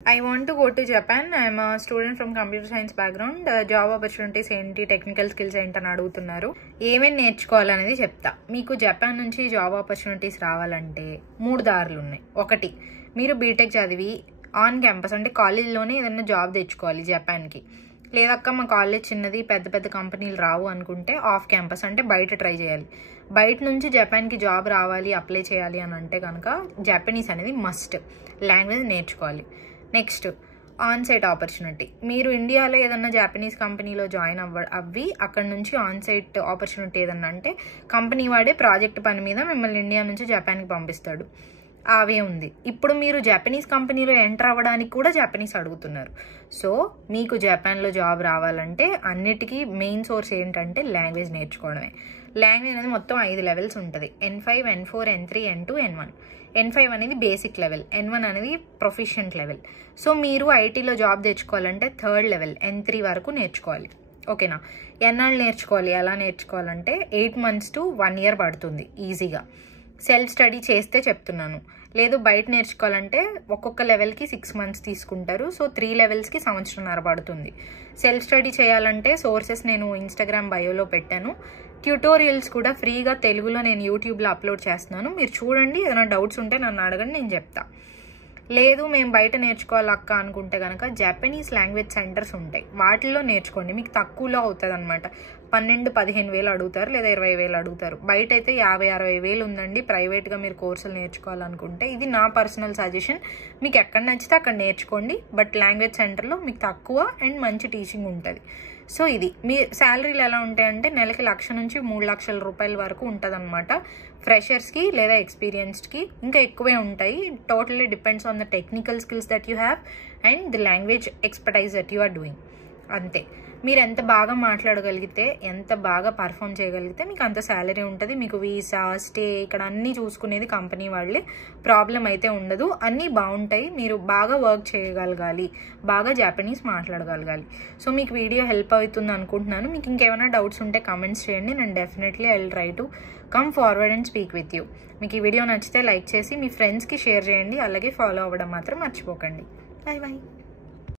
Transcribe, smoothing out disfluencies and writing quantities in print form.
I want to go to Japan. I'm a student from computer science background. Job opportunities ఏంటి, technical skills ఏంటని అడుగుతున్నారు. ఏమేమి నేర్చుకోవాలనేది చెప్తా. మీకు జపాన్ నుంచి జాబ్ ఆపర్చునిటీస్ రావాలంటే 3 దారులు ఉన్నాయి. ఒకటి, మీరు బీటెక్ చదివి ఆన్ క్యాంపస్ అంటే కాలేజ్లోనే ఏదైనా జాబ్ తెచ్చుకోవాలి జపాన్కి. లేదక్క మా కాలేజ్ చిన్నది, పెద్ద పెద్ద కంపెనీలు రావు అనుకుంటే ఆఫ్ క్యాంపస్ అంటే బయట ట్రై చేయాలి. బయట నుంచి జపాన్కి జాబ్ రావాలి, అప్లై చేయాలి అని అంటే కనుక జపనీస్ అనేది మస్ట్. లాంగ్వేజ్ నేర్చుకోవాలి. Next, on site opportunity. మీరు ఇండియాలో ఏదన్నా జాపనీస్ కంపెనీలో జాయిన్ అవ్వి అక్కడ నుంచి ఆన్ సైట్ ఆపర్చునిటీ ఏదన్నా అంటే కంపెనీ వాడే ప్రాజెక్ట్ పని మీద మిమ్మల్ని ఇండియా నుంచి జపాన్కి పంపిస్తాడు. అవే ఉంది. ఇప్పుడు మీరు జపనీస్ కంపెనీలో ఎంటర్ అవ్వడానికి కూడా జపనీస్ అడుగుతున్నారు. సో మీకు జపాన్లో జాబ్ రావాలంటే అన్నిటికీ మెయిన్ సోర్స్ ఏంటంటే లాంగ్వేజ్ నేర్చుకోవడమే. లాంగ్వేజ్ అనేది మొత్తం 5 లెవెల్స్ ఉంటుంది. N5, N4, N3, N2, N1. N5 అనేది బేసిక్ లెవెల్, N1 అనేది ప్రొఫిషియంట్ లెవెల్. సో మీరు ఐటీలో జాబ్ తెచ్చుకోవాలంటే 3rd లెవెల్ N3 వరకు నేర్చుకోవాలి. ఓకేనా? ఎన్నాళ్ళు నేర్చుకోవాలి? ఎలా నేర్చుకోవాలంటే 8 months to 1 year పడుతుంది ఈజీగా. సెల్ఫ్ స్టడీ చేస్తే చెప్తున్నాను. లేదు బయట నేర్చుకోవాలంటే ఒక్కొక్క లెవెల్కి 6 months తీసుకుంటారు. సో 3 levelsకి 1.5 సంవత్సరం పడుతుంది. సెల్ఫ్ స్టడీ చేయాలంటే సోర్సెస్ నేను ఇన్స్టాగ్రామ్ బయోలో పెట్టాను. ట్యూటోరియల్స్ కూడా ఫ్రీగా తెలుగులో నేను యూట్యూబ్లో అప్లోడ్ చేస్తున్నాను. మీరు చూడండి, ఏదైనా డౌట్స్ ఉంటే నన్ను అడగండి, నేను చెప్తా. లేదు మేము బయట నేర్చుకోవాలి అక్క అనుకుంటే కనుక జపనీస్ లాంగ్వేజ్ సెంటర్స్ ఉంటాయి, వాటిల్లో నేర్చుకోండి. మీకు తక్కువలో అవుతుంది అనమాట. 12-15 వేలు అడుగుతారు, లేదా 20 వేలు అడుగుతారు. బయట అయితే 50-60 వేలు ఉందండి ప్రైవేట్గా మీరు కోర్సులు నేర్చుకోవాలనుకుంటే. ఇది నా పర్సనల్ సజెషన్. మీకు ఎక్కడ నచ్చితే అక్కడ నేర్చుకోండి. బట్ లాంగ్వేజ్ సెంటర్లో మీకు తక్కువ అండ్ మంచి టీచింగ్ ఉంటుంది. సో ఇది మీ శాలరీలు ఎలా ఉంటాయంటే నెలకి 1 లక్ష నుంచి 3 లక్షల రూపాయల వరకు ఉంటుంది అనమాట. ఫ్రెషర్స్కి లేదా ఎక్స్పీరియన్స్డ్కి ఇంకా ఎక్కువే ఉంటాయి. Totally depends on the technical skills that you have and the language expertise that you are doing. అంతే. మీరు ఎంత బాగా మాట్లాడగలిగితే, ఎంత బాగా పర్ఫామ్ చేయగలిగితే మీకు అంత శాలరీ ఉంటుంది. మీకు వీసా, స్టే, ఇక్కడ అన్నీ చూసుకునేది కంపెనీ వాళ్ళే. ప్రాబ్లం అయితే ఉండదు, అన్నీ బాగుంటాయి. మీరు బాగా వర్క్ చేయగలగాలి, బాగా జపనీస్ మాట్లాడగలగాలి. సో మీకు వీడియో హెల్ప్ అవుతుంది అనుకుంటున్నాను. మీకు ఇంకేమైనా డౌట్స్ ఉంటే కమెంట్స్ చేయండి. నేను definitely I will try to come forward and speak with you. మీకు ఈ వీడియో నచ్చితే లైక్ చేసి మీ ఫ్రెండ్స్కి షేర్ చేయండి. అలాగే ఫాలో అవ్వడం మాత్రం మర్చిపోకండి. Bye bye.